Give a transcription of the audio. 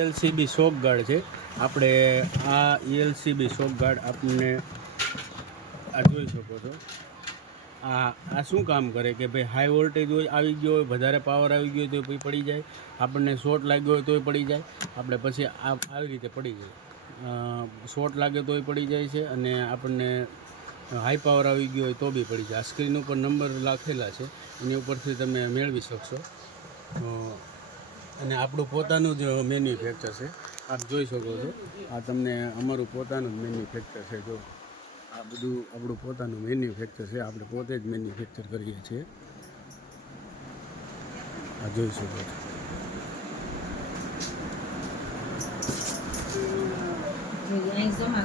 LCB શોક guard છે. આપણે આ એલસીબી શોક ગાર્ડ આપણને આ જોઈ શકો છો. આ શું કામ કરે કે ભાઈ હાઈ વોલ્ટેજ હોય આવી ગયો હોય, વધારે પાવર આવી ગયો હોય તો પછી પડી જાય, આપણને શોર્ટ લાગ્યો હોય તોય પડી જાય, આપણે પછી આવી રીતે પડી જાય. શોર્ટ લાગે તોય પડી જાય છે અને આપણને હાઈ પાવર આવી ગયો હોય તો બી પડી જાય. આ સ્ક્રીન ઉપર નંબર લખેલા છે, એની ઉપરથી તમે મેળવી શકશો. અને આપણું પોતાનું જ મેન્યુફેક્ચર છે, આપ જોઈ શકો છો. આ તમને અમારું પોતાનું જ મેન્યુફેક્ચર છે. જો આ બધું આપણું પોતાનું મેન્યુફેક્ચર છે, આપણે પોતે જ મેન્યુફેક્ચર કરીએ છીએ. આ જોઈ શકો છો. જમા